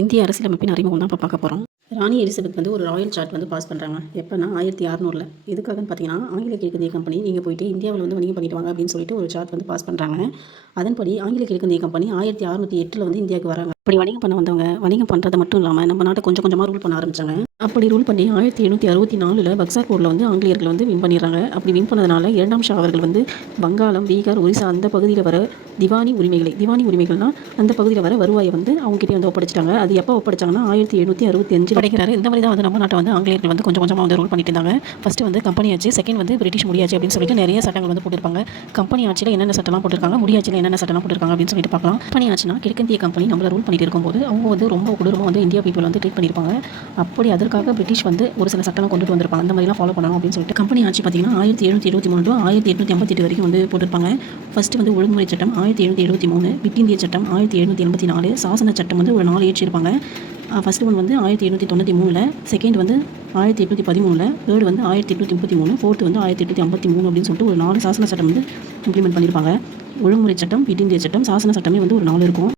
இந்திய அரசியலமைப்பின் அறிமுகம் தான் இப்போ பார்க்க போகிறோம். ராணி எலிசபெத் வந்து ஒரு ராயல் சார்ட் வந்து பாஸ் பண்ணுறாங்க. எப்போனா 1600 எதுக்காகன்னு பார்த்தீங்கன்னா, ஆங்கில கிழக்கிந்திய கம்பெனி நீங்கள் போயிட்டு இந்தியாவில் வந்து வணிகம் பண்ணிட்டு வாங்க அப்படின்னு சொல்லிட்டு ஒரு சார்ட் வந்து பாஸ் பண்ணுறாங்க. அதன்படி ஆங்கில கிழக்கிந்திய கம்பெனி 1608 வந்து இந்தியாவுக்கு வராங்க. அப்படி வணிகம் பண்ண வந்தவங்க வணிகம் பண்ணுறது மட்டும் இல்லாமல் நம்ம நாட்டை கொஞ்சம் கொஞ்சமாக ரூல் பண்ண ஆரம்பிச்சாங்க. அப்படி ரூல் பண்ணி 1764 பக்சார் போரில் வந்து ஆங்கிலேயர்கள் வந்து வின் பண்ணிடுறாங்க. அப்படி வின் பண்ணதுனால 2ஆம் ஷா அவர்கள் வந்து வங்காளம், பீகார், ஒரிசா அந்த பகுதியில் வர திவானி உரிமைகள்னா அந்த பகுதியில் வர வருவாயை வந்து அவங்ககிட்ட வந்து ஒப்படைச்சிட்டாங்க. அது எப்போ ஒப்படைச்சாங்கன்னா 1765 கிடைக்கிறாரு. இந்த மாதிரி தான் வந்து நம்ம நாட்டை வந்து ஆங்கிலேயர்கள் வந்து கொஞ்சம் கொஞ்சமாக வந்து ரூல் பண்ணிட்டு இருந்தாங்க. ஃபர்ஸ்ட் வந்து கம்பெனி ஆட்சி, செகண்ட் வந்து பிரிட்டிஷ் முடியாச்சு அப்படின்னு சொல்லிட்டு நிறைய சட்டங்கள் வந்து போட்டிருப்பாங்க. கம்பெனி ஆட்சியில் என்னென்ன சட்டம்லாம் போட்டிருக்காங்க, முடியாட்சியில் என்னென்ன சட்டம்லாம் போட்டிருக்காங்க அப்படின்னு சொல்லிட்டு பார்க்கலாம். கம்பெனி ஆச்சுன்னா கிழக்கிந்திய கம்பெனி நம்மள ரூல் பண்ணிட்டு இருக்கும்போது அவங்க வந்து ரொம்ப கொடூரமாக வந்து இந்தியா பீப்புள் வந்து ட்ரீட் பண்ணியிருப்பாங்க. அப்படி அதற்காக பிரிட்டிஷ் வந்து ஒரு சில சட்டம்லாம் கொண்டுட்டு வந்திருப்பாங்க. அந்த மாதிரிலாம் ஃபாலோ பண்ணணும் அப்படின்னு சொல்லிட்டு கம்பெனி ஆட்சி பார்த்தீங்கன்னா 1773 to 1858 வரைக்கும் வந்து போட்டிருப்பாங்க. ஃபர்ஸ்ட் வந்து ஒழுங்குமுறை சட்டம் 1773, பிட்டிந்திய சட்டம் 1784, சாசன சட்டம் வந்து ஒரு 4 ஏற்றிருப்பாங்க. ஃபர்ஸ்ட் ஒன் வந்து 1793, செகண்ட் வந்து 1813, தேர்ட் வந்து 1833, ஃபோர்த் வந்து 1853 அப்படின்னு சொல்லிட்டு ஒரு 4 சாசன சட்டம் வந்து இம்ப்ளிமெண்ட் பண்ணியிருப்பாங்க. ஒழுங்குமுறை சட்டம், பிட்டிந்திய சட்டம், சாசன சட்டமே வந்து ஒரு 4 இருக்கும்.